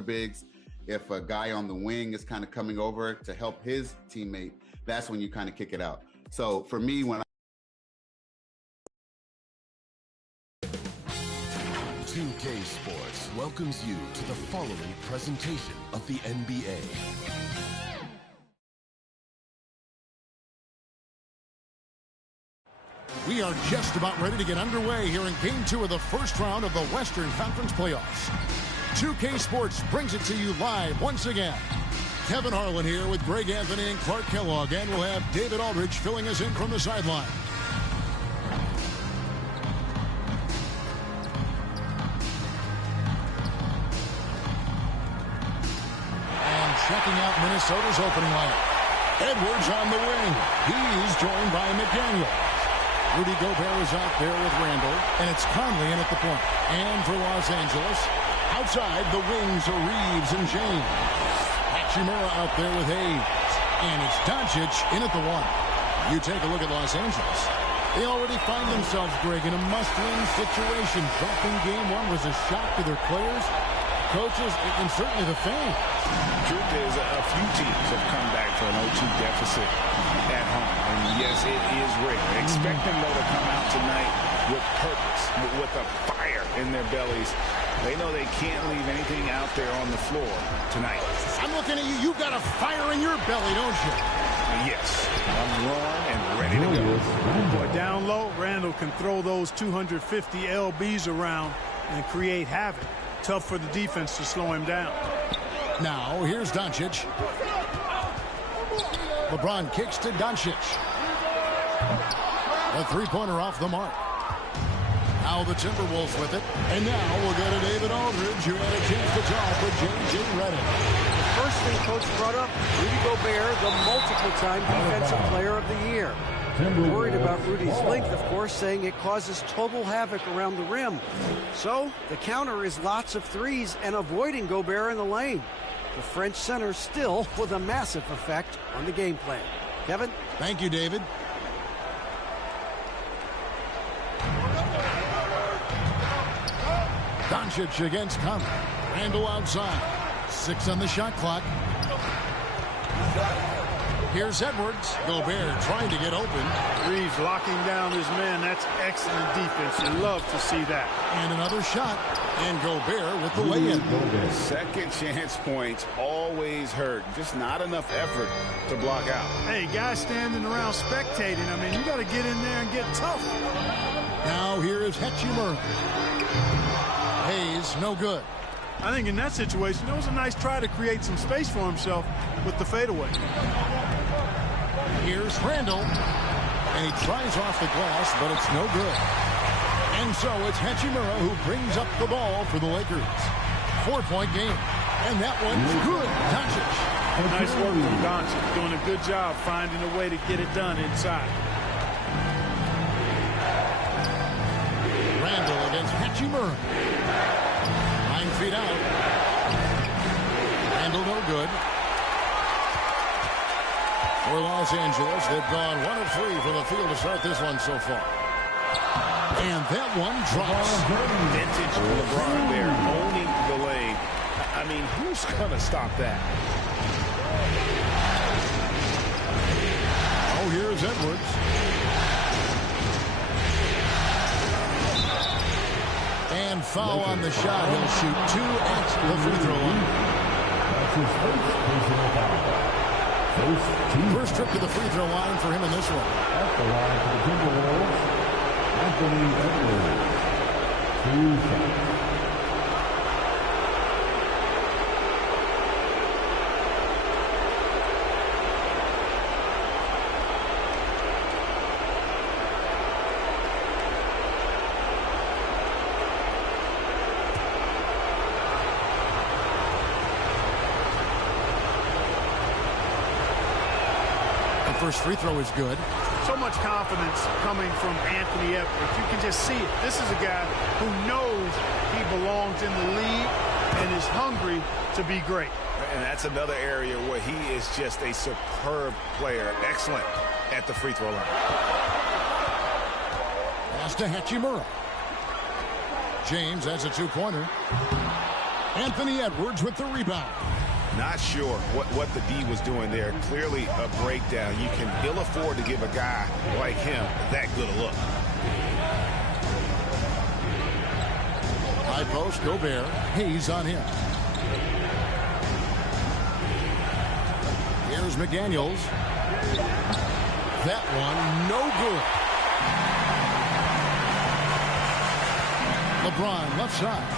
bigs. If a guy on the wing is kind of coming over to help his teammate, that's when you kind of kick it out. So for me, when 2K Sports welcomes you to the following presentation of the NBA. We are just about ready to get underway here in Game 2 of the first round of the Western Conference Playoffs. 2K Sports brings it to you live once again. Kevin Harlan here with Greg Anthony and Clark Kellogg, and we'll have David Aldridge filling us in from the sideline. And checking out Minnesota's opening lineup. Edwards on the wing. He's joined by McDaniel. Rudy Gobert is out there with Randall, and it's Conley in at the point. And for Los Angeles, outside the wings are Reeves and James. Hachimura out there with Hayes. And it's Doncic in at the one. You take a look at Los Angeles. They already find themselves, Greg, in a must-win situation. Dropping game one was a shock to their players, coaches, and certainly the fans. Truth is, a few teams have come back for an 0-2 deficit at home. And yes, it is rare. Expect them, though, to come out tonight with purpose, with a fire in their bellies. They know they can't leave anything out there on the floor tonight. I'm looking at you. You've got a fire in your belly, don't you? Yes. I'm roaring and ready to go. Boy, down low, Randall can throw those 250 LBs around and create havoc. Tough for the defense to slow him down. Now, here's Doncic. LeBron kicks to Doncic. A three-pointer off the mark. Now the Timberwolves with it. And now we'll go to David Aldridge, who had a chance to talk with J.J. Redick. The first thing Coach brought up, Rudy Gobert, the multiple-time Defensive Player of the Year. Worried about Rudy's length, of course, saying it causes total havoc around the rim. So the counter is lots of threes and avoiding Gobert in the lane. The French center still with a massive effect on the game plan. Kevin? Thank you, David. Doncic against Conley. Randall outside. 6 on the shot clock. Here's Edwards. Gobert trying to get open. Reeves locking down his man. That's excellent defense. You love to see that. And another shot. And Gobert with the lay-in. Second chance points always hurt. Just not enough effort to block out. Hey, guys standing around spectating. I mean, you got to get in there and get tough. Now here is Hachimura. Hayes, no good. I think in that situation, it was a nice try to create some space for himself with the fadeaway. Here's Randall. And he tries off the glass, but it's no good. And so it's Hachimura who brings up the ball for the Lakers. 4-point game. And that one's good. Doncic. Nice work from Doncic. Doing a good job finding a way to get it done inside. Randall against Hachimura. 9 feet out. Randall no good. For Los Angeles, they've gone 1 of 3 from the field to start this one so far. And that one drops. Vintage LeBron there, owning the lane. I mean, who's going to stop that? Oh, here's Edwards. And foul on the shot. He'll shoot 2 at the free throw line. That's his first foul. First trip to the free throw line for him in this one. At the line for the Timberwolves, Anthony Edwards. 2 shots. First free throw is good. So much confidence coming from Anthony Edwards. You can just see it. This is a guy who knows he belongs in the league and is hungry to be great. And that's another area where he is just a superb player. Excellent at the free throw line. Pass to Hachimura. James has a 2-pointer. Anthony Edwards with the rebound. Not sure what the D was doing there. Clearly a breakdown. You can ill afford to give a guy like him that good a look. High post, Gobert. Hayes on him. Here's McDaniels. That one, no good. LeBron, left side.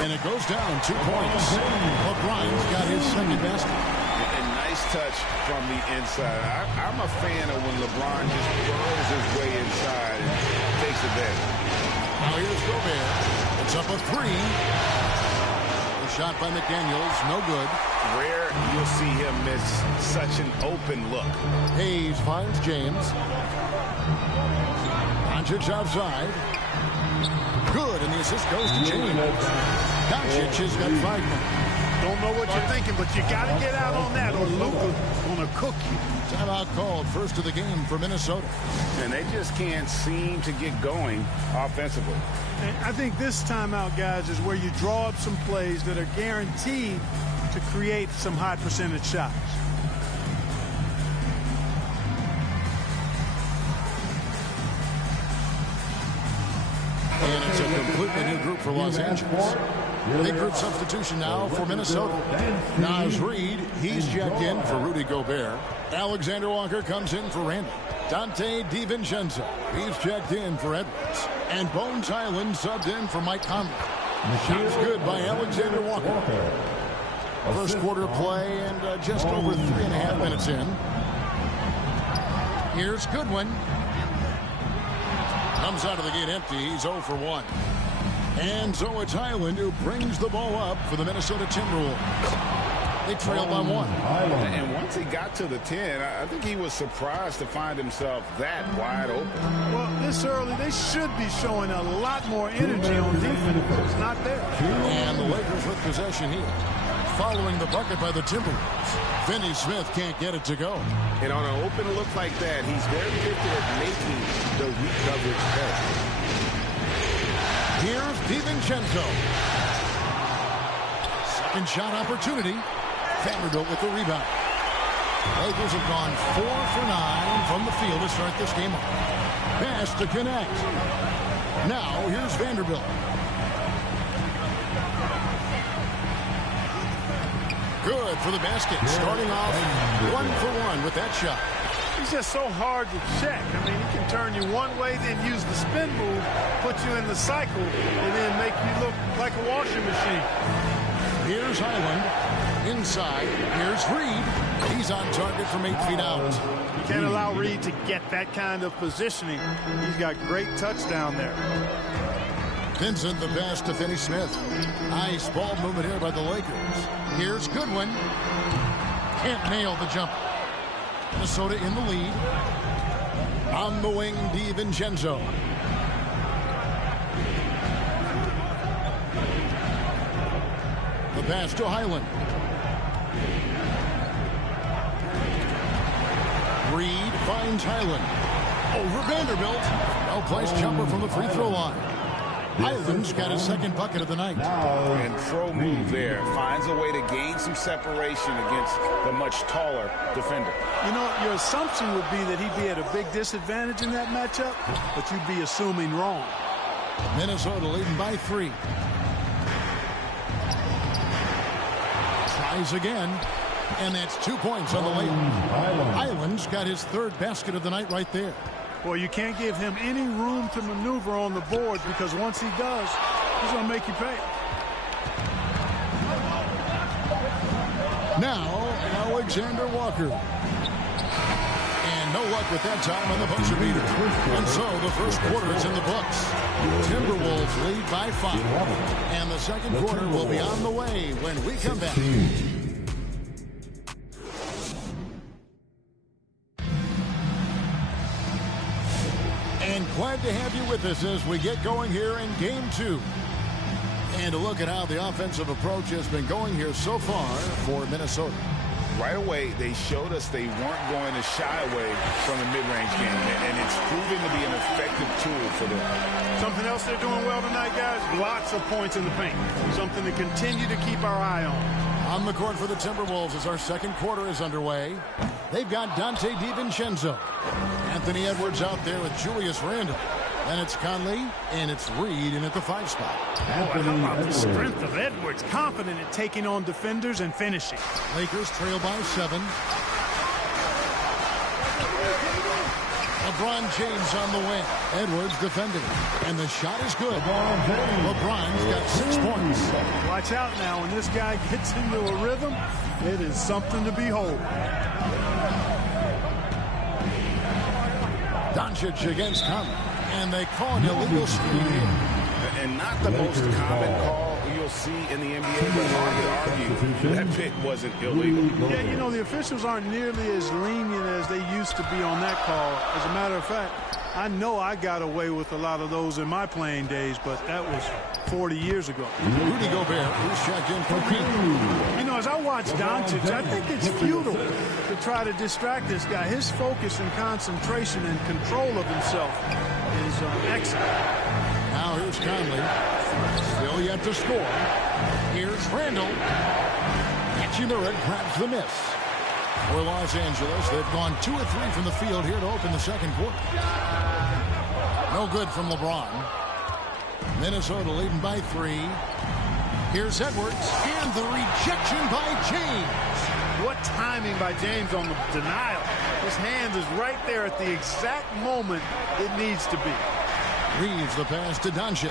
And it goes down 2 points. LeBron's got his second basket. And nice touch from the inside. I'm a fan of when LeBron just burrows his way inside and takes advantage. Now here's Gobert. It's up a 3. The shot by McDaniels, no good. Rare you'll see him miss such an open look. Hayes finds James. Doncic outside. Good, and the assist goes to James. Doncic has got 5 points. Don't know what you're thinking, but you got to get out on that or Luka's going to cook you. Timeout called, first of the game for Minnesota. And they just can't seem to get going offensively. And I think this timeout, guys, is where you draw up some plays that are guaranteed to create some high percentage shots. And it's a completely new group for Los Angeles. Big group substitution now for Minnesota. Naz Reid, he's checked in for Rudy Gobert. Alexander Walker comes in for Randall. Dante DiVincenzo, he's checked in for Edwards. And Bones Highland subbed in for Mike Conley. Shot's good by Alexander Walker. First quarter play and just over 3.5 minutes in. Here's Goodwin. Comes out of the gate empty. He's 0 for 1. And so it's Highland who brings the ball up for the Minnesota Timberwolves. They trail by 1. And once he got to the 10, I think he was surprised to find himself that wide open. Well, this early, they should be showing a lot more energy on defense. It's not there. And the Lakers with possession here. Following the bucket by the Timberwolves. Finney Smith can't get it to go. And on an open look like that, he's very gifted at making the weak coverage better. Here's DiVincenzo. Second shot opportunity. Vanderbilt with the rebound. Lakers have gone 4 for 9 from the field to start this game off. Pass to connect. Now here's Vanderbilt. Good for the basket. Starting off 1 for 1 with that shot. He's just so hard to check. I mean, he can turn you one way, then use the spin move, put you in the cycle, and then make you look like a washing machine. Here's Highland. Inside. Here's Reid. He's on target from 8 feet out. You can't allow Reid to get that kind of positioning. He's got great touch down there. Vincent, the pass to Finney Smith. Nice ball movement here by the Lakers. Here's Goodwin. Can't nail the jumper. Minnesota in the lead. On the wing, DiVincenzo. The pass to Highland. Reid finds Highland. Over Vanderbilt. Well-placed jumper from the free throw line. Highland's got his second bucket of the night. And throw move there. Finds a way to gain some separation against the much taller defender. You know, your assumption would be that he'd be at a big disadvantage in that matchup, but you'd be assuming wrong. Minnesota leading by 3. Tries again, and that's 2 points on the layup. Highland's got his third basket of the night right there. Well, you can't give him any room to maneuver on the board because once he does, he's going to make you pay. Now, Alexander Walker. And no luck with that time on the buzzer beater. And so the first quarter is in the books. Timberwolves lead by 5. And the second quarter will be on the way when we come back. And glad to have you with us as we get going here in Game 2. And to look at how the offensive approach has been going here so far for Minnesota. right away, they showed us they weren't going to shy away from the mid-range game, and it's proven to be an effective tool for them. Something else they're doing well tonight, guys, lots of points in the paint. Something to continue to keep our eye on. On the court for the Timberwolves as our second quarter is underway. They've got Dante DiVincenzo. Anthony Edwards out there with Julius Randle. And it's Conley, and it's Reed in at the 5 spot. How about the strength of Edwards? Confident at taking on defenders and finishing. Lakers trail by 7. LeBron James on the wing. Edwards defending. And the shot is good. LeBron's got 6 points. Watch out now. When this guy gets into a rhythm, it is something to behold. Doncic against Conley. And they call an illegal screen. And not the most common call you'll see in the NBA, but hard to argue that pick wasn't illegal. Yeah, you know, the officials aren't nearly as lenient as they used to be on that call. As a matter of fact, I know I got away with a lot of those in my playing days, but that was 40 years ago. Rudy Gobert, who's checked in for Reed. You know, as I watch Doncic, I think it's futile to try to distract this guy. His focus and concentration and control of himself is excellent. Now here's Conley. Still yet to score. Here's Randle. Hachimura grabs the miss. For Los Angeles, they've gone 2 of 3 from the field here to open the second quarter. No good from LeBron. Minnesota leading by 3. Here's Edwards, and the rejection by James. What timing by James on the denial. His hand is right there at the exact moment it needs to be. Reeves the pass to Doncic.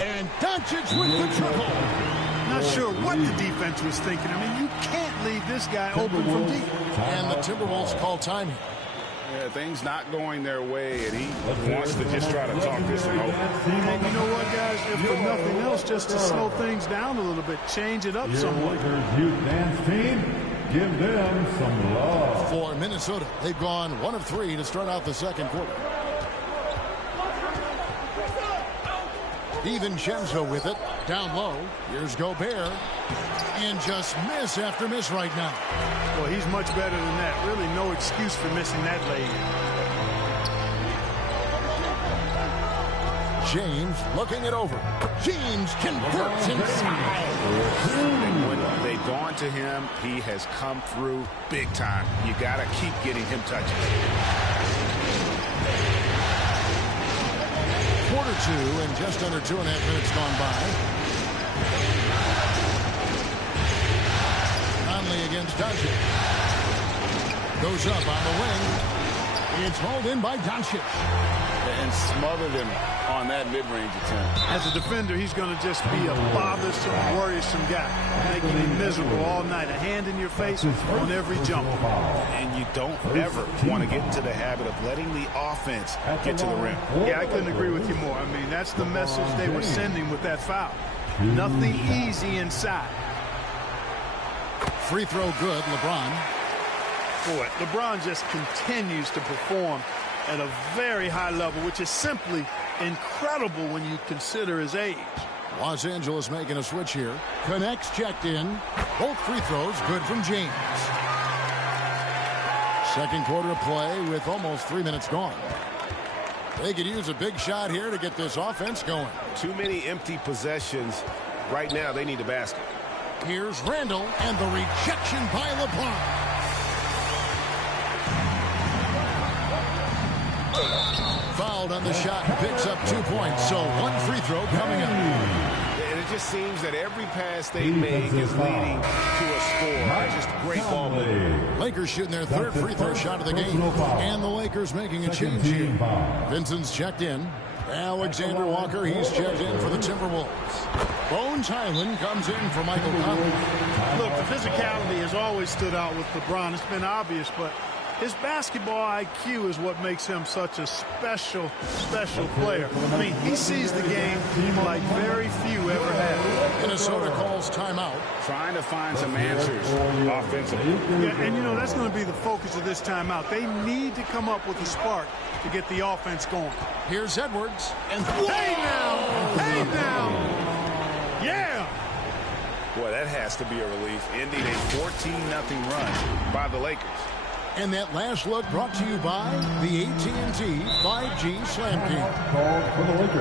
And Doncic with the triple. Not sure what the defense was thinking. I mean, you can't leave this guy open from deep. And the Timberwolves call time here. Yeah, things not going their way, and he wants to just try to talk this one over. And you know what, guys? If for nothing else, just to slow things down a little bit, change it up somewhat. Lakers youth dance team, give them some love. For Minnesota, they've gone 1 of 3 to start out the second quarter. DiVincenzo with it, down low. Here's Gobert, and just miss after miss right now. Well, he's much better than that. Really no excuse for missing that lay. James looking it over. James converts inside. And when they've gone to him, he has come through big time. You got to keep getting him touches. Quarter 2 and just under 2.5 minutes gone by. Conley against Doncic. Goes up on the wing. It's hauled in by Doncic. And smothered him on that mid-range attempt. As a defender, he's going to just be a bothersome, worrisome guy, making him miserable all night. A hand in your face on every jump. And you don't ever want to get into the habit of letting the offense get to the rim. Yeah, I couldn't agree with you more. I mean, that's the message they were sending with that foul. Nothing easy inside. Free throw good, LeBron. Boy, LeBron just continues to perform at a very high level, which is simply incredible when you consider his age. Los Angeles making a switch here. Connects, checked in. Both free throws good from James. Second quarter of play with almost 3 minutes gone. They could use a big shot here to get this offense going. Too many empty possessions. Right now, they need a basket. Here's Randle, and the rejection by LeBron. Fouled on the shot, picks up 2 points, so 1 free throw coming up. And it just seems that every pass they make is leading to a score. Just great ball movement. Lakers shooting their 3rd free throw shot of the game, and the Lakers making a change here. Vincent's checked in. Alexander Walker, he's checked in for the Timberwolves. Bones Highland comes in for Michael Conley. Look, the physicality has always stood out with LeBron. It's been obvious, but his basketball IQ is what makes him such a special player. I mean, he sees the game like very few ever have. Minnesota calls timeout. Trying to find some answers offensively. Yeah, and you know, that's going to be the focus of this timeout. They need to come up with a spark to get the offense going. Here's Edwards. And hey now! Hey now! Yeah! Boy, that has to be a relief, ending a 14-0 run by the Lakers. And that last look brought to you by the AT&T 5G Slam King.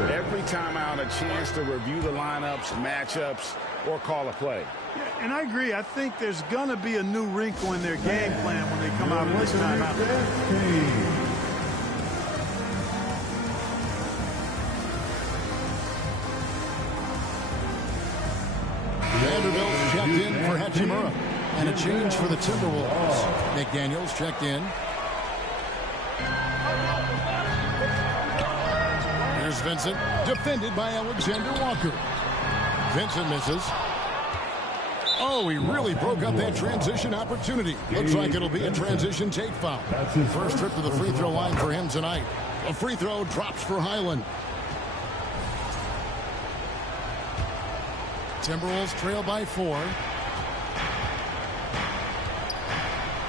Every timeout, a chance to review the lineups, matchups, or call a play. Yeah, and I agree. I think there's going to be a new wrinkle in their game plan when they come out of this timeout. Vanderbilt checked in for Hachimura. And a change for the Timberwolves. McDaniels checked in. Here's Vincent, defended by Alexander Walker. Vincent misses. Oh, he really broke up that transition opportunity. Looks like it'll be a transition take foul. First trip to the free throw line for him tonight. A free throw drops for Highland. Timberwolves trail by 4.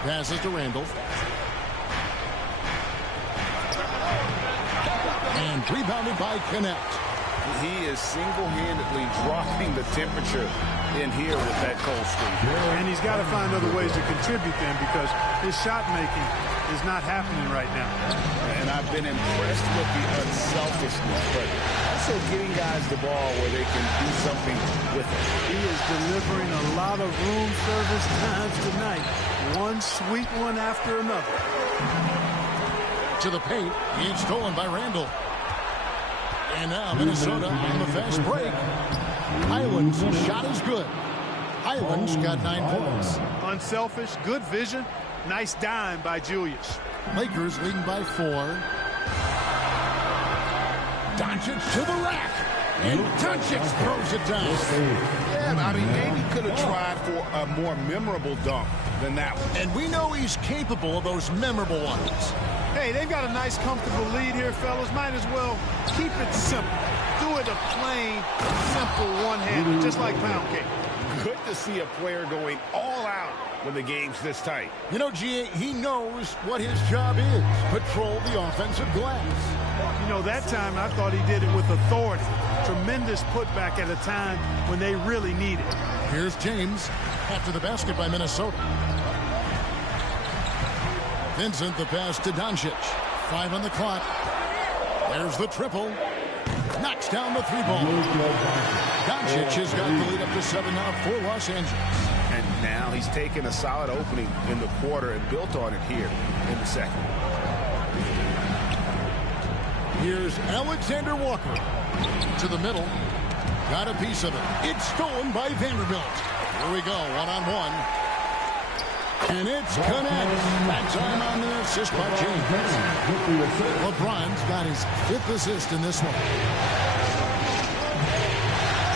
Passes to Randall. And rebounded by Connect. He is single-handedly dropping the temperature in here with that cold streak. And he's got to find other ways to contribute then, because his shot making is not happening right now. And I've been impressed with the unselfishness, but also getting guys the ball where they can do something with it. He is delivering a lot of room service times tonight. One sweet one after another. To the paint. It's stolen by Randall. And now Minnesota on the fast break. Highland's shot is good. Highland's got 9 points. Unselfish, good vision. Nice dime by Julius. Lakers leading by 4. Doncic to the rack. And Doncic throws it down. Yeah, I mean, maybe could have tried for a more memorable dunk than that one. And we know he's capable of those memorable ones. Hey, they've got a nice, comfortable lead here, fellas. Might as well keep it simple. Do it a plain, simple one-hander, just like pound cake. Good to see a player going all out when the game's this tight. You know, G.A., he knows what his job is. Patrol the offensive glass. You know, that time I thought he did it with authority. Tremendous putback at a time when they really need it. Here's James after the basket by Minnesota. Vincent, the pass to Doncic. 5 on the clock. There's the triple. Knocks down the 3-ball. Doncic has got the lead up to 7 now for Los Angeles. And now he's taken a solid opening in the quarter and built on it here in the second. Here's Alexander Walker to the middle. Got a piece of it. It's stolen by Vanderbilt. Here we go, one-on-one. And it's Connect. That time on the assist by James. LeBron's got his 5th assist in this one.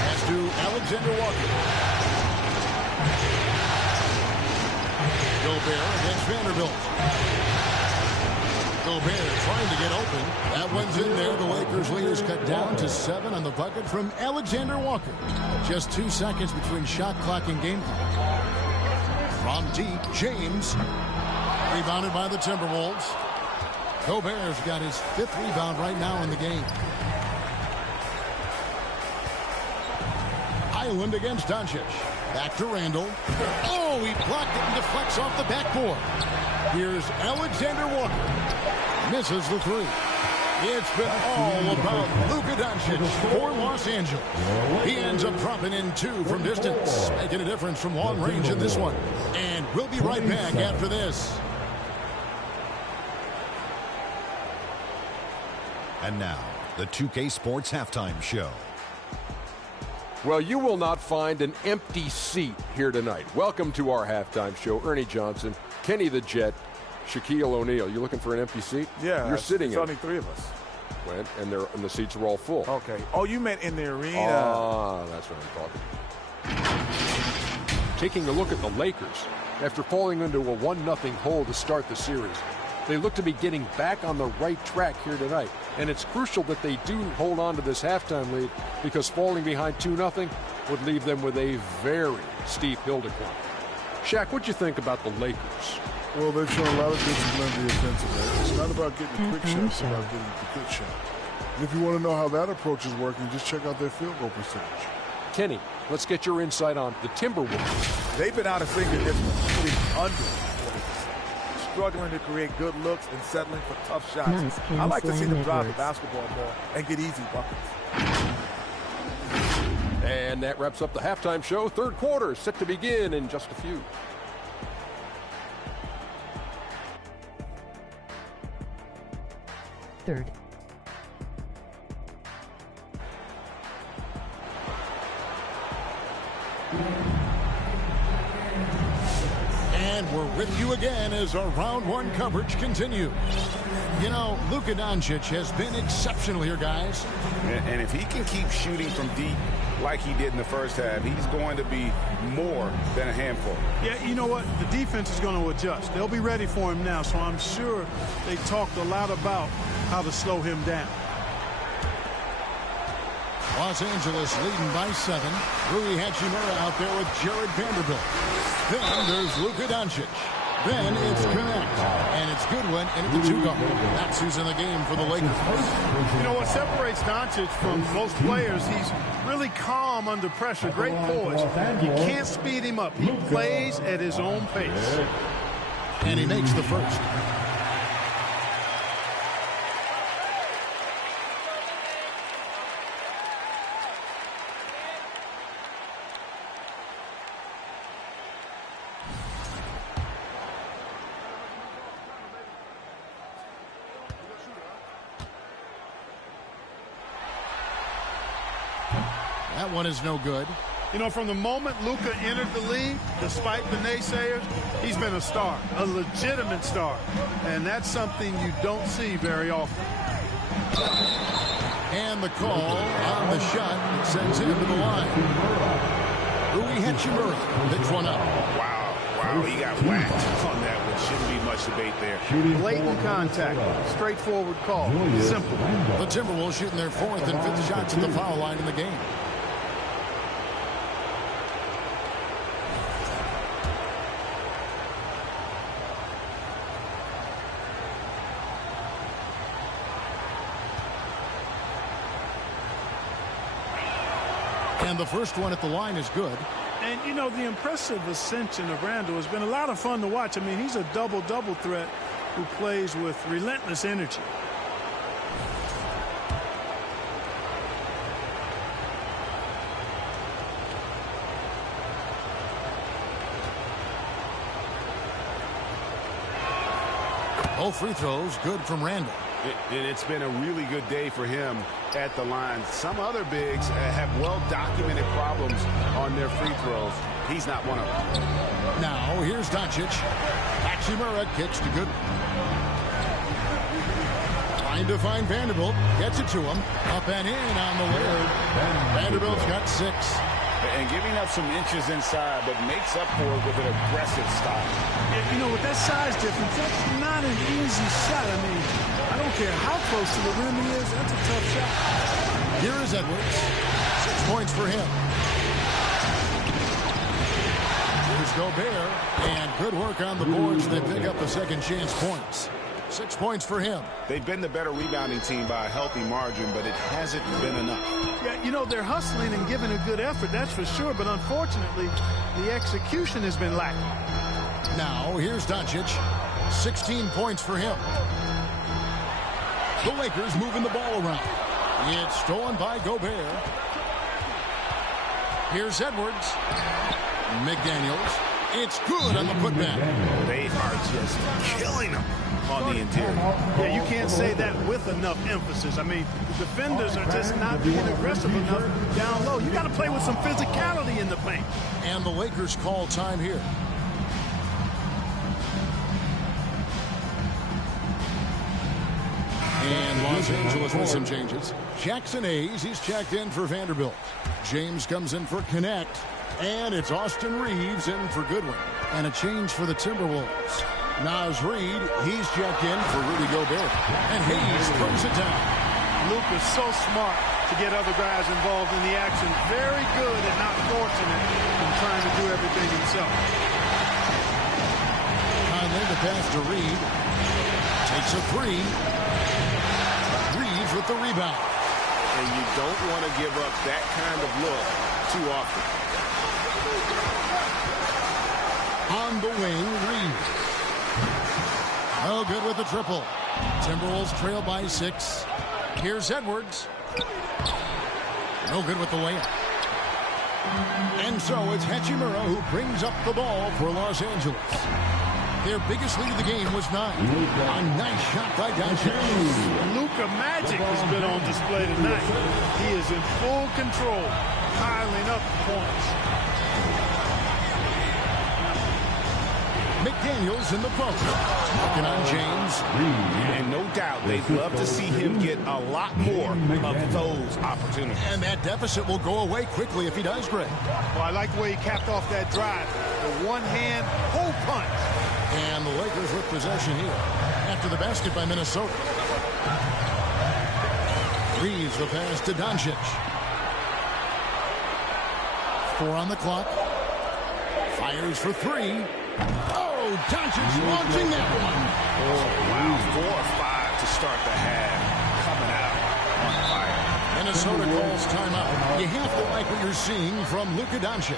Pass to Alexander Walker. Gobert against Vanderbilt. Gobert trying to get open. That one's in there. The Lakers lead is cut down to 7 on the bucket from Alexander Walker. Just 2 seconds between shot clock and game clock. From deep, James. Rebounded by the Timberwolves. Gobert's got his 5th rebound right now in the game. Highland against Doncic. Back to Randall. Oh, he blocked it and deflects off the backboard. Here's Alexander Walker. Misses the 3. It's been all about Luka Doncic for Los Angeles. He ends up dropping in 2 from distance, making a difference from long range in this one. And we'll be right back after this. And now, the 2K Sports Halftime Show. Well, you will not find an empty seat here tonight. Welcome to our halftime show. Ernie Johnson, Kenny the Jet, Shaquille O'Neal. You looking for an empty seat? Yeah. You're sitting in. There's only 3 of us. And the seats are all full. Okay. Oh, you meant in the arena. Ah, that's what I'm talking about. Taking a look at the Lakers, after falling into a 1-0 hole to start the series, they look to be getting back on the right track here tonight. And it's crucial that they do hold on to this halftime lead, because falling behind 2-0 would leave them with a very steep hill to climb. Shaq, what'd you think about the Lakers? Well, they've shown a lot of discipline in the offensive end. It's not about getting the quick shot, it's about getting the good shot. And if you want to know how that approach is working, just check out their field goal percentage. Kenny, let's get your insight on the Timberwolves. They've been out of sync in this one, shooting under 40%. Struggling to create good looks and settling for tough shots. Nice I like to see them drive the Edwards. basketball more and get easy buckets. And that wraps up the halftime show. Third quarter is set to begin in just a few. Third. And we're with you again as our round one coverage continues. You know, Luka Doncic has been exceptional here, guys. And if he can keep shooting from deep like he did in the first half, he's going to be more than a handful. Yeah, you know what? The defense is going to adjust. They'll be ready for him now, so I'm sure they talked a lot about how to slow him down. Los Angeles leading by 7. Rui Hachimura out there with Jared Vanderbilt. Then there's Luka Doncic. Then it's Connect. And it's Goodwin into the two-guard. That's who's in the game for the Lakers. You know what separates Doncic from most players? He's really calm under pressure. Great poise. You can't speed him up. He plays at his own pace. And he makes the first. That one is no good. You know, from the moment Luka entered the league, despite the naysayers, he's been a star, a legitimate star. And that's something you don't see very often. And the call on the shot that sends him to the line. Rui Hachimura picks one up. Wow, he got whacked on that one. Shouldn't be much debate there. Blatant contact, straightforward call, simple. The Timberwolves shooting their 4th and 5th shots at the foul line in the game. And the first one at the line is good. And, you know, the impressive ascension of Randall has been a lot of fun to watch. I mean, he's a double-double threat who plays with relentless energy. Both free throws good from Randall. It's been a really good day for him at the line. Some other bigs have well-documented problems on their free throws. He's not one of them. Now, here's Doncic. Hachimura kicks to Goodwin. Trying to find Vanderbilt. Gets it to him. Up and in on the way. Vanderbilt's got 6. And giving up some inches inside, but makes up for it with an aggressive style. You know, with that size difference, that's not an easy shot. I mean, I don't care how close to the rim he is. That's a tough shot. Here is Edwards. 6 points for him. Here's Gobert. And good work on the boards. They pick up the second chance points. 6 points for him. They've been the better rebounding team by a healthy margin, but it hasn't been enough. Yeah, you know, they're hustling and giving a good effort, that's for sure. But unfortunately, the execution has been lacking. Now, here's Doncic. 16 points for him. The Lakers moving the ball around. It's stolen by Gobert. Here's Edwards. McDaniels. It's good on the putback. They are just killing them on the interior. Yeah, you can't say that with enough emphasis. I mean, the defenders are just not being aggressive enough down low. You got to play with some physicality in the paint. And the Lakers call time here. And Los Angeles with some changes. Jackson Hayes, he's checked in for Vanderbilt. James comes in for Connect. And it's Austin Reeves in for Goodwin. And a change for the Timberwolves. Naz Reid, he's checked in for Rudy Gobert. And Hayes throws it down. Luka's so smart to get other guys involved in the action. Very good at not forcing it and trying to do everything himself. Conley the pass to Reid. Takes a 3. Reeves with the rebound. And you don't want to give up that kind of look too often. On the wing, Reed. No good with the triple. Timberwolves trail by 6. Here's Edwards. No good with the layup. And so it's Hachimura who brings up the ball for Los Angeles. Their biggest lead of the game was 9. A nice shot by Doncic. Luka Magic has been on display tonight. He is in full control, piling up the points. McDaniels in the post. Looking on James. And no doubt they'd love to see him get a lot more of those opportunities. And that deficit will go away quickly if he does, Greg. Well, I like the way he capped off that drive. The one-hand hole punch. And the Lakers with possession here after the basket by Minnesota. Reeves the pass to Doncic. 4 on the clock. Fires for 3. Oh, Doncic launching that one. Oh, wow. 4 or 5 to start the half. Coming out on fire. Minnesota calls timeout. You have to like what you're seeing from Luka Doncic.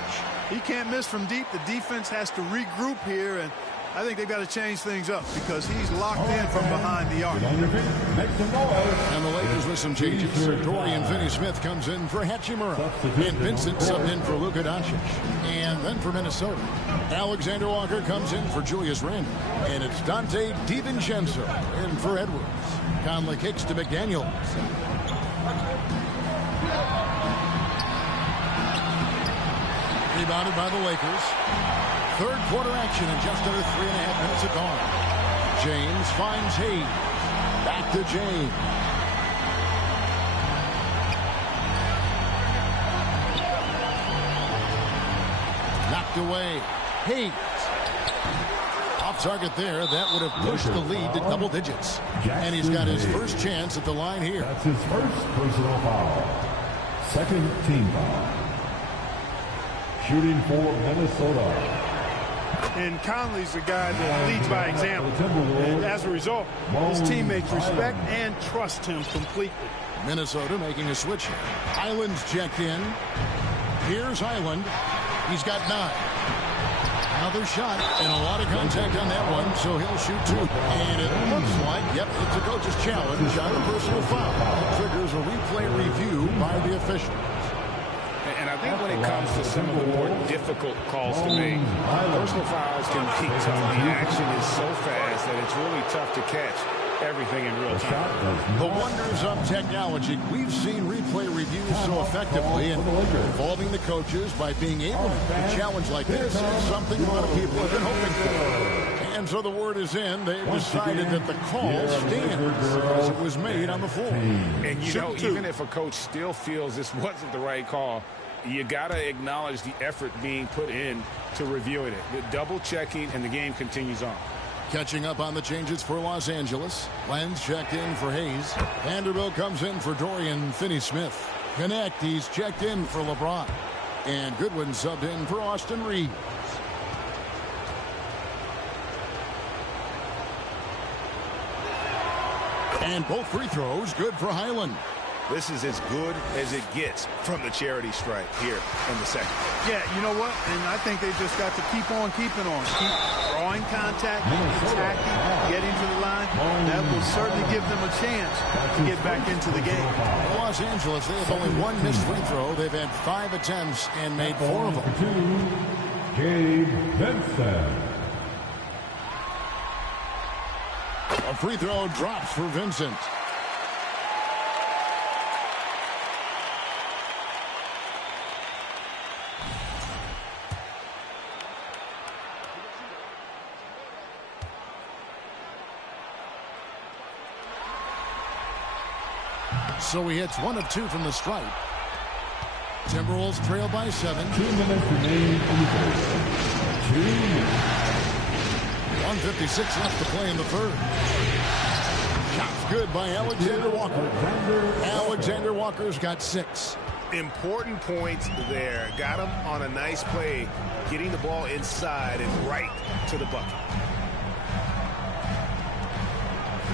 He can't miss from deep. The defense has to regroup here, and I think they've got to change things up because he's locked in from behind the arc. And the Lakers with some changes. Dorian Finney-Smith comes in for Hachimura. And Vincent subbed in for Luka Doncic. And then for Minnesota, Alexander Walker comes in for Julius Randle. And it's Dante DiVincenzo in for Edwards. Conley kicks to McDaniels. Rebounded by the Lakers. Third quarter action in just under 3.5 minutes are gone. James finds Hayes. Back to James. Knocked away. Hayes. Off target there. That would have pushed the lead to double digits. And he's got his first chance at the line here. That's his first personal foul. Second team foul. Shooting for Minnesota. And Conley's the guy that leads by example. And as a result, his teammates respect and trust him completely. Minnesota making a switch here. Island's checked in. Here's Island. He's got 9. Another shot and a lot of contact on that one, so he'll shoot 2. And it looks like, yep, it's a coach's challenge on a personal foul. That triggers a replay review by the official. And I think when it comes to some of the more difficult calls to make, personal fouls can be tough. The action is so fast that it's really tough to catch everything in real time. The wonders of technology. We've seen replay reviews so effectively, and involving the coaches by being able to challenge like this is something a lot of people have been hoping for. And so the word is in. They've decided that the call stands as it was made on the floor. And you know, even if a coach still feels this wasn't the right call, you got to acknowledge the effort being put in to reviewing it. The double checking, and the game continues on. Catching up on the changes for Los Angeles. Lenz checked in for Hayes. Vanderbilt comes in for Dorian Finney-Smith. Connect, he's checked in for LeBron. And Goodwin subbed in for Austin Reeves. And both free throws good for Highland. This is as good as it gets from the charity stripe here in the second. Yeah, you know what? And I think they just got to keep on keeping on. Keep drawing contact, attacking, getting to the line. That will certainly give them a chance to get back into the game. Los Angeles, they have only 1 missed free throw. They've had 5 attempts and made 4 of them. Gabe Vincent. A free throw drops for Vincent. So he hits 1 of 2 from the stripe. Timberwolves trail by 7. 2 minutes remaining in the third. 2 minutes. 1:56 left to play in the third. Shots good by Alexander Walker. Alexander Walker's got 6. Important points there. Got him on a nice play, getting the ball inside and right to the bucket.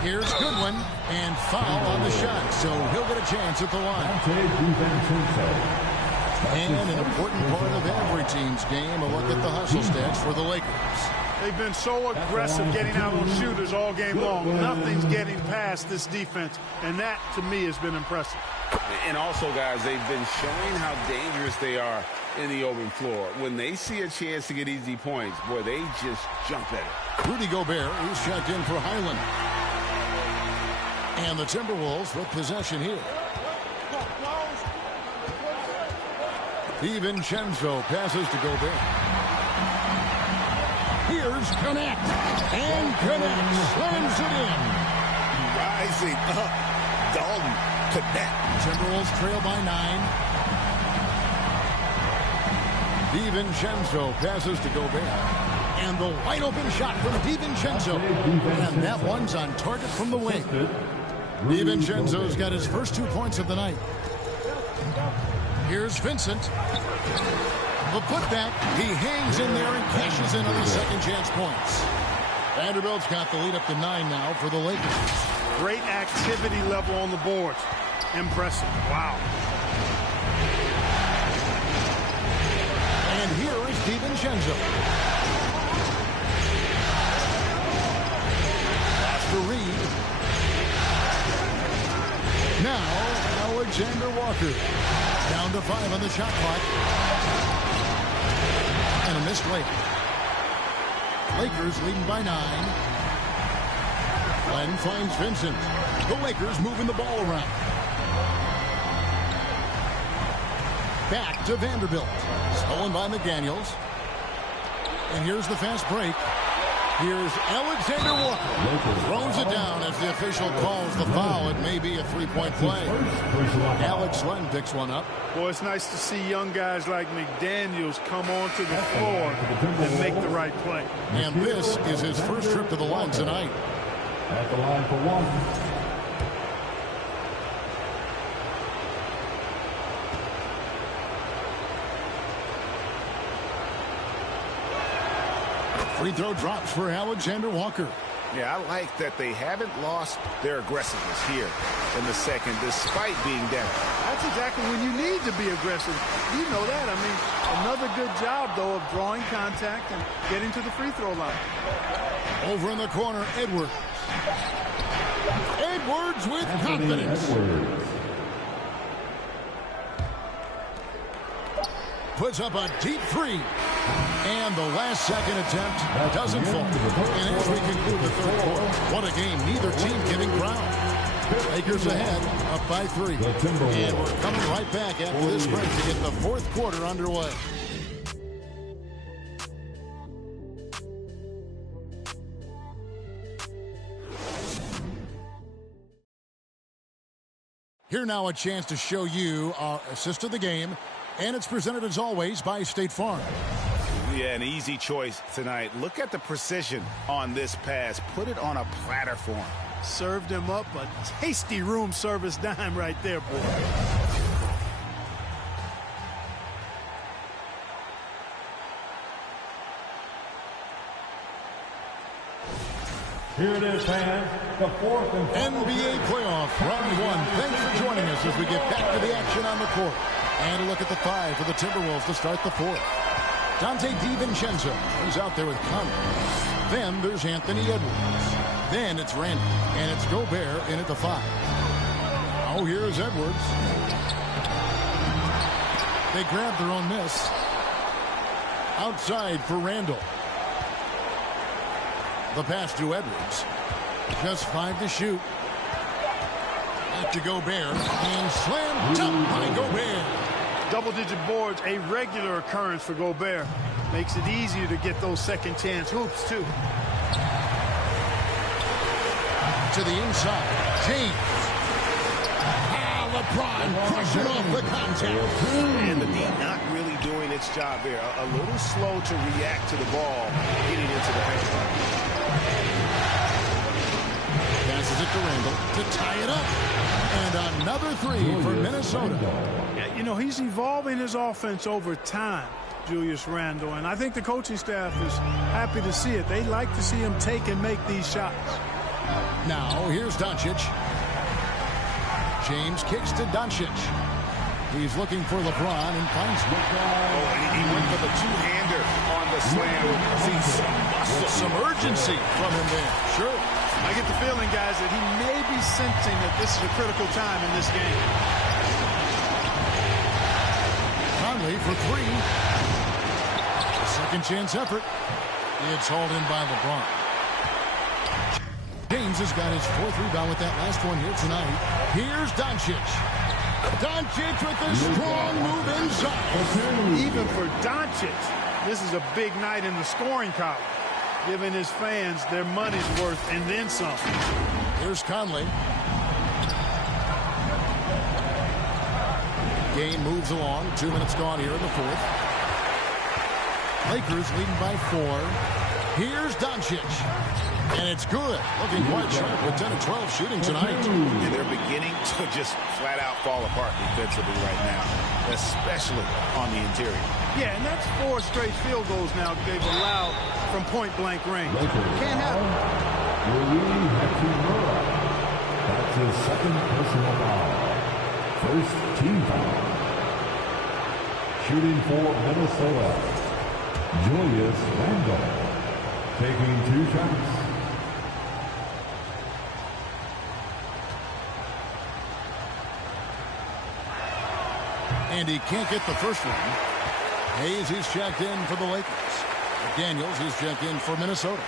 Here's Goodwin, and foul on the shot, so he'll get a chance at the line. And an important part of every team's game, a look at the hustle stats for the Lakers. They've been so aggressive getting out on shooters all game long. Nothing's getting past this defense, and that, to me, has been impressive. And also, guys, they've been showing how dangerous they are in the open floor. When they see a chance to get easy points, boy, they just jump at it. Rudy Gobert is checked in for Highland. And the Timberwolves with possession here. DiVincenzo passes to Gobert. Here's Connect. And Connect slams it in. Rising up. Dalton Connect. Timberwolves trail by 9. DiVincenzo passes to Gobert. And the wide open shot from DiVincenzo. And that one's on target from the wing. DiVincenzo's got his first 2 points of the night. Here's Vincent. The putback. He hangs in there and cashes in on the second chance points. Vanderbilt's got the lead up to 9 now for the Lakers. Great activity level on the boards. Impressive. Wow. And here is DiVincenzo. Pass to Reed. Now, Alexander Walker. Down to 5 on the shot clock. And a missed layup. Lakers leading by 9. Glenn finds Vincent. The Lakers moving the ball around. Back to Vanderbilt. Stolen by McDaniels. And here's the fast break. Here's Alexander Walker. Throws it down as the official calls the foul. It may be a three-point play. Alex Len picks one up. Boy, it's nice to see young guys like McDaniels come onto the floor and make the right play. And this is his first trip to the line tonight. At the line for one. Free throw drops for Alexander Walker. Yeah, I like that they haven't lost their aggressiveness here in the second, despite being down. That's exactly when you need to be aggressive. You know that. I mean, another good job, though, of drawing contact and getting to the free throw line. Over in the corner, Edwards. Edwards with confidence. Puts up a deep three. And the last second attempt doesn't fall. And as we conclude the third quarter, what a game. Neither team giving ground. Lakers ahead, up by 3. And we're coming right back after this break to get the fourth quarter underway. Here now a chance to show you our assist of the game. And it's presented as always by State Farm. Yeah, an easy choice tonight. Look at the precision on this pass. Put it on a platter for him. Served him up a tasty room service dime right there, boy. Here it is, fans. The fourth and NBA playoff round 1. Thanks for joining us as we get back to the action on the court. And a look at the 5 for the Timberwolves to start the fourth. Dante DiVincenzo is out there with Connor. Then there's Anthony Edwards. Then it's Randy. And it's Gobert in at the 5. Oh, here's Edwards. They grab their own miss. Outside for Randall. The pass to Edwards. Just 5 to shoot. Back to Gobert. And slammed up by Gobert. Double-digit boards, a regular occurrence for Gobert. Makes it easier to get those second-chance hoops, too. To the inside. James. LeBron crushing off the contact. And the D not really doing its job there. A little slow to react to the ball getting into the paint. Passes it to Randall to tie it up. And another 3 for Minnesota. Yeah, you know, he's evolving his offense over time, Julius Randle. And I think the coaching staff is happy to see it. They like to see him take and make these shots. Now, here's Doncic. James kicks to Doncic. He's looking for LeBron and finds him. Oh, and he went for the two-hander on the slam. See some muscle. Some urgency from him there. Sure. I get the feeling, guys, that he may be sensing that this is a critical time in this game. Conley for three. A second chance effort. It's hauled in by LeBron. James has got his fourth rebound with that last one here tonight. Here's Doncic. Doncic with a strong move inside. Even for Doncic, this is a big night in the scoring column, giving his fans their money's worth and then some. Here's Conley. Game moves along. 2 minutes gone here in the fourth. Lakers leading by 4. Here's Doncic. And it's good. Looking quite sharp with 10 of 12 shooting tonight. And they're beginning to just flat out fall apart defensively right now, especially on the interior. Yeah, and that's 4 straight field goals now they've allowed from point-blank range. Can't happen. That's his second personal foul. First team foul. Shooting for Minnesota, Julius Randle. Taking 2 shots. And he can't get the first one. Hayes, he's checked in for the Lakers. Daniels, he's checked in for Minnesota.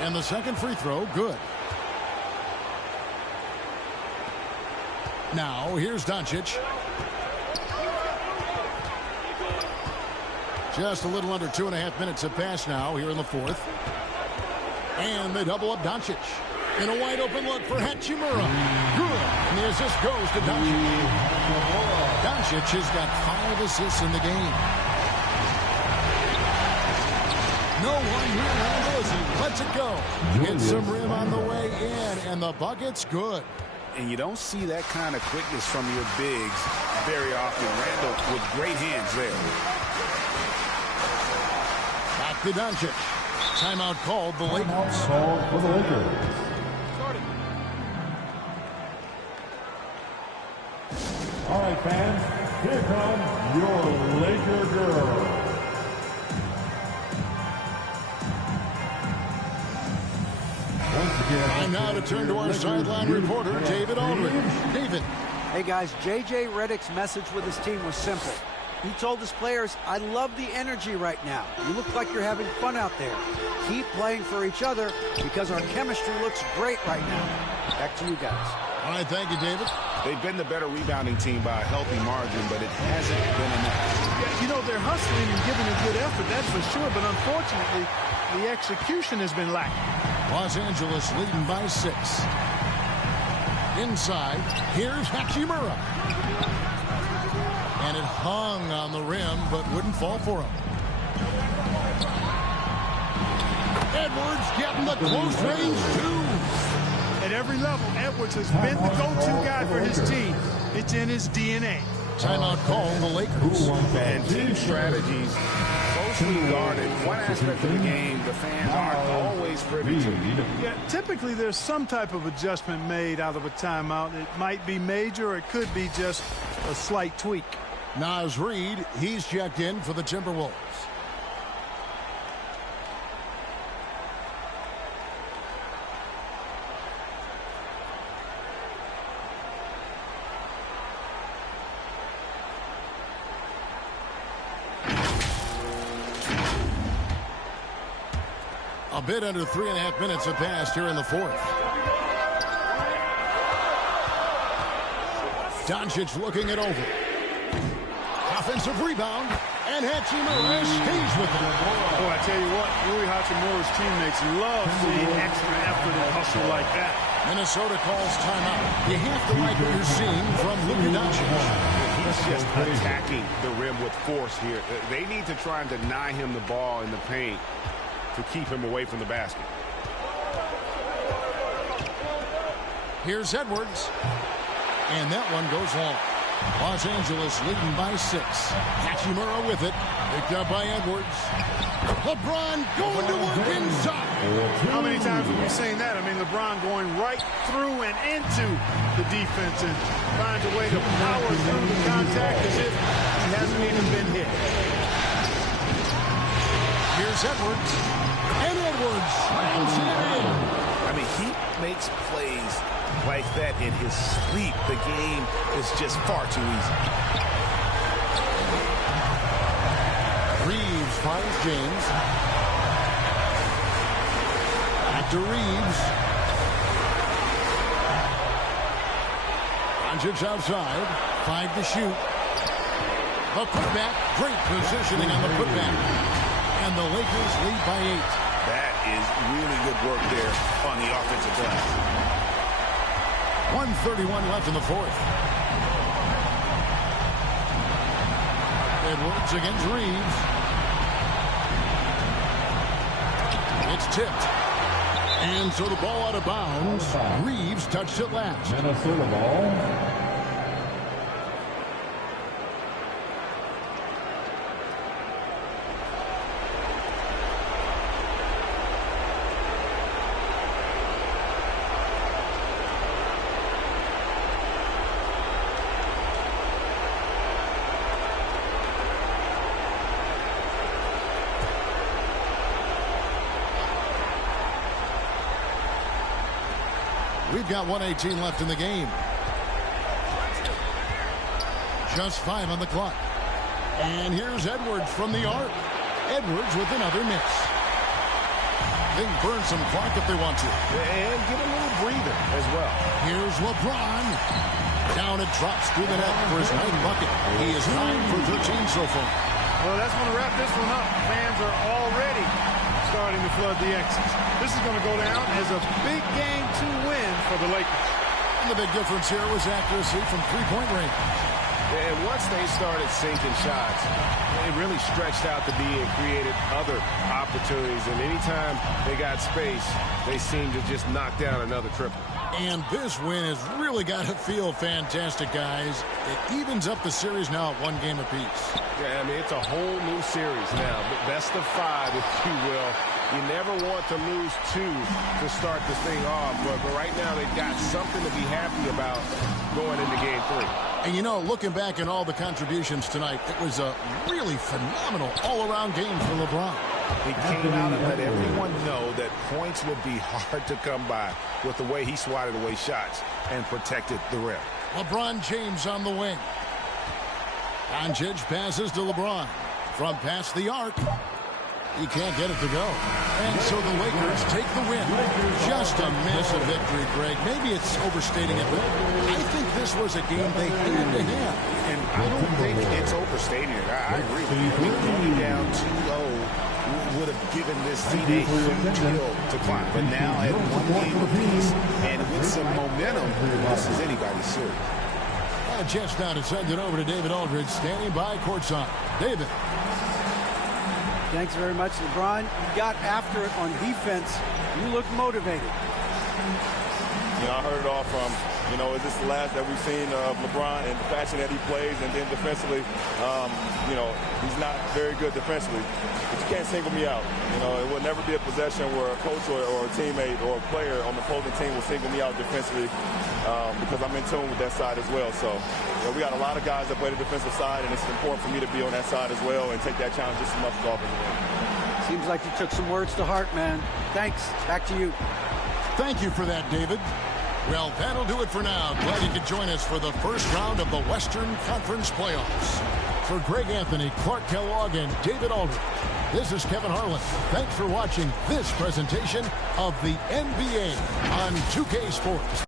And the second free throw, good. Now, here's Doncic. Just a little under 2.5 minutes have passed now here in the fourth. And they double up Doncic. In a wide open look for Hachimura. Good. And the assist goes to Doncic. Doncic has got 5 assists in the game. No one here handles it. Lets it go. Hits some rim on the way in. And the bucket's good. And you don't see that kind of quickness from your bigs very often. Randall with great hands there. Back to Doncic. Timeout called the Lakers. Timeout called for the Lakers. All right, fans, here comes your Laker girl. Time now to turn to our sideline reporter, David Aldridge. David. Hey, guys, J.J. Redick's message with his team was simple. He told his players, I love the energy right now. You look like you're having fun out there. Keep playing for each other because our chemistry looks great right now. Back to you guys. All right, thank you, David. They've been the better rebounding team by a healthy margin, but it hasn't been enough. Yeah, you know, they're hustling and giving a good effort, that's for sure, but unfortunately, the execution has been lacking. Los Angeles leading by 6. Inside, here's Hachimura. And it hung on the rim, but wouldn't fall for him. Edwards getting the close range, too. At every level, Edwards has been the go-to guy for his team. It's in his DNA. Timeout call the Lakers. And team strategies closely guarded. One aspect of the game the fans aren't always privy to. Yeah, typically there's some type of adjustment made out of a timeout. It might be major or it could be just a slight tweak. Naz Reid, he's checked in for the Timberwolves. A bit under 3.5 minutes have passed here in the fourth. Doncic looking it over. Offensive rebound, and Hachimura stays with it. Boy, I tell you what, Rui Hachimura's teammates love seeing extra effort and hustle like that. Minnesota calls timeout. You have to like what you're seeing from Luka Doncic. He's just attacking the rim with force here. They need to try and deny him the ball in the paint to keep him away from the basket. Here's Edwards. And that one goes long. Los Angeles leading by 6. Hachimura with it. Picked up by Edwards. LeBron going to work inside. How many times have we seen that? I mean, LeBron going right through and into the defense and finds a way to power through the contact as if he hasn't even been hit. Here's Edwards. And Edwards slams it in. I mean, he makes plays like that in his sleep. The game is just far too easy. Reeves finds James. Back to Reeves. Doncic outside. 5 to shoot. The putback. Great positioning on the putback. And the Lakers lead by 8. That is really good work there on the offensive glass. 1:31 left in the 4th. Edwards against Reeves. It's tipped. And so the ball out of bounds. Reeves touched it last. Minnesota ball. We've got 1:18 left in the game. Just 5 on the clock. And here's Edwards from the arc. Edwards with another miss. They can burn some clock if they want to. And get a little breather as well. Here's LeBron. Down it drops through the net for his 9th bucket. He is 9 for 13 so far. Well, that's going to wrap this one up. Fans are already starting to flood the X's. This is going to go down as a big game to win for the Lakers. And the big difference here was accuracy from three-point range. And once they started sinking shots, it really stretched out the D and created other opportunities. And anytime they got space, they seemed to just knock down another triple. And this win has really got to feel fantastic, guys. It evens up the series now at 1 game apiece. Yeah, I mean, it's a whole new series now. But best of 5, if you will. You never want to lose 2 to start this thing off. But right now, they've got something to be happy about going into Game 3. And, you know, looking back at all the contributions tonight, it was a really phenomenal all-around game for LeBron. He came out and let everyone know that points would be hard to come by with the way he swatted away shots and protected the rim. LeBron James on the wing. Doncic passes to LeBron. From past the arc. He can't get it to go. And so the Lakers take the win. Just a massive victory, Greg. Maybe it's overstating it, but I think this was a game they had to have. And I don't think it's overstating it. I agree. I mean, going down 2-0 would have given this team a huge hill to climb. But now at 1 game apiece and with some momentum, this is anybody's series. A chance now to send it over to David Aldridge, standing by courtside. David. Thanks very much, LeBron. You got after it on defense. You look motivated. You know, I heard it all from, you know, is this the last that we've seen of LeBron and the fashion that he plays, and then defensively, you know, he's not very good defensively. But you can't single me out. You know, it will never be a possession where a coach or a teammate or a player on the opposing team will single me out defensively because I'm in tune with that side as well. So, you know, we got a lot of guys that play the defensive side, and it's important for me to be on that side as well and take that challenge just as much as offensively. Seems like you took some words to heart, man. Thanks. Back to you. Thank you for that, David. Well, that'll do it for now. Glad you could join us for the first round of the Western Conference Playoffs. For Greg Anthony, Clark Kellogg, and David Aldridge, this is Kevin Harlan. Thanks for watching this presentation of the NBA on 2K Sports.